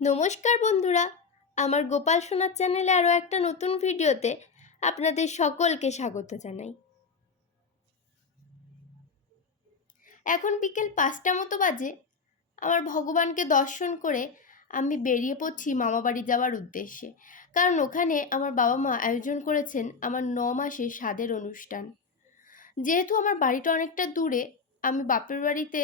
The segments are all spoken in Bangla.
নমস্কার বন্ধুরা, আমার গোপাল সোনার চ্যানেলে আরও একটা নতুন ভিডিওতে আপনাদের সকলকে স্বাগত জানাই। এখন বিকেল 5টা মতো বাজে। আমার ভগবানকে দর্শন করে আমি বেরিয়ে পড়ছি মামাবাড়ি যাওয়ার উদ্দেশ্যে, কারণ ওখানে আমার বাবা মা আয়োজন করেছেন আমার 9 মাসের স্বাদের অনুষ্ঠান। যেহেতু আমার বাড়িটা অনেকটা দূরে, আমি বাপের বাড়িতে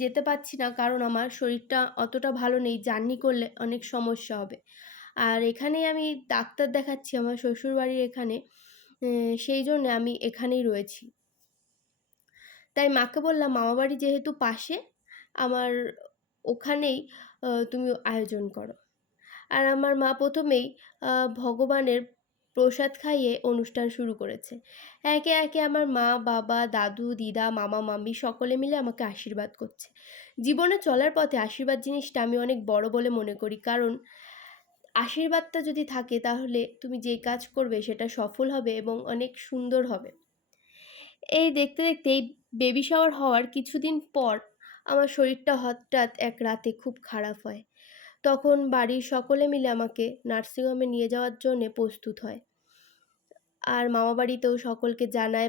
যেতে পারছি না, কারণ আমার শরীরটা অতটা ভালো নেই, জার্নি করলে অনেক সমস্যা হবে। আর এখানেই আমি ডাক্তার দেখাচ্ছি আমার শ্বশুরবাড়ির এখানে, সেই জন্যে আমি এখানেই রয়েছি। তাই মাকে বললাম মামাবাড়ি যেহেতু পাশে, আমার ওখানেই তুমি আয়োজন করো। আর আমার মা প্রথমেই ভগবানের প্রসাদ খাইয়ে অনুষ্ঠান শুরু করেছে। একে একে আমার মা, বাবা, দাদু, দিদা, মামা, মামি সকলে মিলে আমাকে আশীর্বাদ করছে। জীবনে চলার পথে আশীর্বাদ জিনিসটা আমি অনেক বড় বলে মনে করি, কারণ আশীর্বাদটা যদি থাকে তাহলে তুমি যে কাজ করবে সেটা সফল হবে এবং অনেক সুন্দর হবে। এই দেখতে দেখতে এই বেবি শাওয়ার হওয়ার কিছুদিন পর আমার শরীরটা হঠাৎ এক রাতে খুব খারাপ হয়। তখন বাড়ির সকলে মিলে আমাকে নার্সিংহোমে নিয়ে যাওয়ার জন্যে প্রস্তুত হয়। আর মামাবাড়িতেও সকলকে জানায়,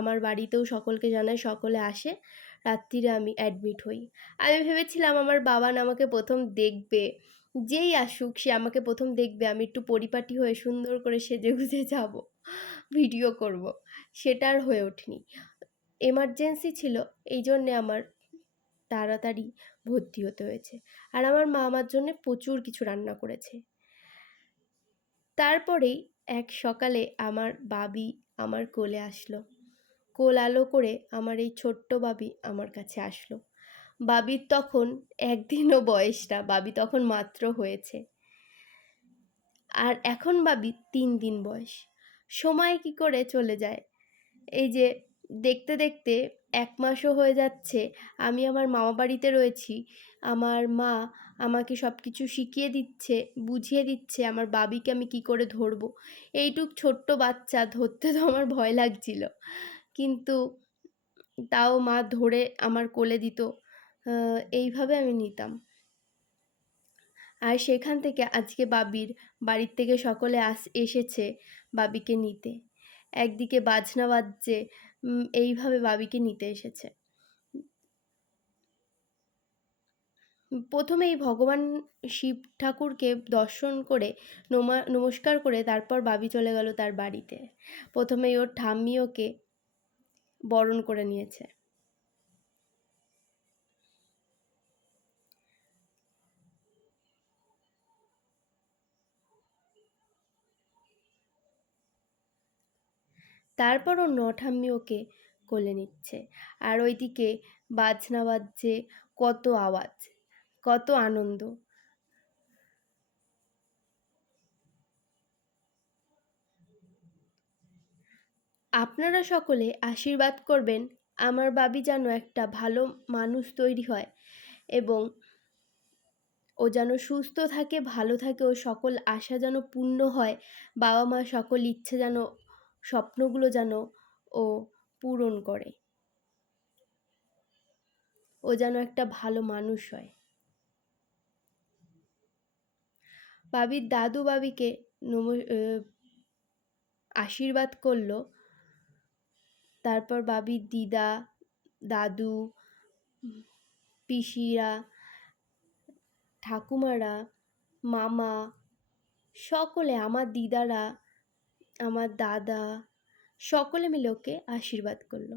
আমার বাড়িতেও সকলকে জানায়, সকলে আসে। রাত্রিরে আমি অ্যাডমিট হই। আমি ভেবেছিলাম আমার বাবা না আমাকে প্রথম দেখবে, যেই আসুক সে আমাকে প্রথম দেখবে, আমি একটু পরিপাটি হয়ে সুন্দর করে সেজেগুজে যাব, ভিডিও করব। সেটা আর হয়ে ওঠেনি। এমার্জেন্সি ছিল, এই জন্যে আমার তাড়াতাড়ি ভর্তি হতে হয়েছে। আর আমার মা আমার জন্যে প্রচুর কিছু রান্না করেছে। তারপরেই এক সকালে আমার বাবি আমার কোলে আসলো। কোল আলো করে আমার এই ছোট্ট বাবি আমার কাছে আসলো। বাবির তখন 1 দিনও বয়স না, বাবি তখন মাত্র হয়েছে। আর এখন বাবির 3 দিন বয়স। সময় কি করে চলে যায়! এই যে দেখতে দেখতে 1 মাসও হয়ে যাচ্ছে, আমি আমার মামাবাড়িতে রয়েছি। আমার মা আমাকে সব কিছু শিখিয়ে দিচ্ছে, বুঝিয়ে দিচ্ছে আমার বাবিকে আমি কী করে ধরবো। এইটুক ছোট্ট বাচ্চা ধরতে তো আমার ভয় লাগছিল, কিন্তু তাও মা ধরে আমার কোলে দিত। এইভাবে আমি নিতাম। আর সেখান থেকে আজকে বাবির বাড়ির থেকে সকলে এসেছে বাবিকে নিতে। একদিকে বাজনা বাজছে, এইভাবে বাবিকে নিতে এসেছে। প্রথমেই ভগবান শিব ঠাকুরকে দর্শন করে নমস্কার করে তারপর বাবি চলে গেল তার বাড়িতে। প্রথমেই ওর ঠাম্মি ওকে বরণ করে নিয়েছে। তারপর ওর ঠাম্মি ওকে কোলে নিচ্ছে। আর ওইদিকে বাজনা বাজছে, কত আওয়াজ, কত আনন্দ। আপনারা সকলে আশীর্বাদ করবেন আমার বাবি যেন একটা ভালো মানুষ তৈরি হয়, এবং ও যেন সুস্থ থাকে, ভালো থাকে, ও সকল আশা যেন পূর্ণ হয়, বাবা মা সকল ইচ্ছে যেন, স্বপ্নগুলো যেন ও পূরণ করে, ও যেন একটা ভালো মানুষ হয়। বাবির দাদু বাবিকে আশীর্বাদ করলো। তারপর বাবির দিদা, দাদু, পিসিরা, ঠাকুমারা, মামা, সকলে, আমার দিদারা, আমার দাদা, সকলে মিলে ওকে আশীর্বাদ করলো।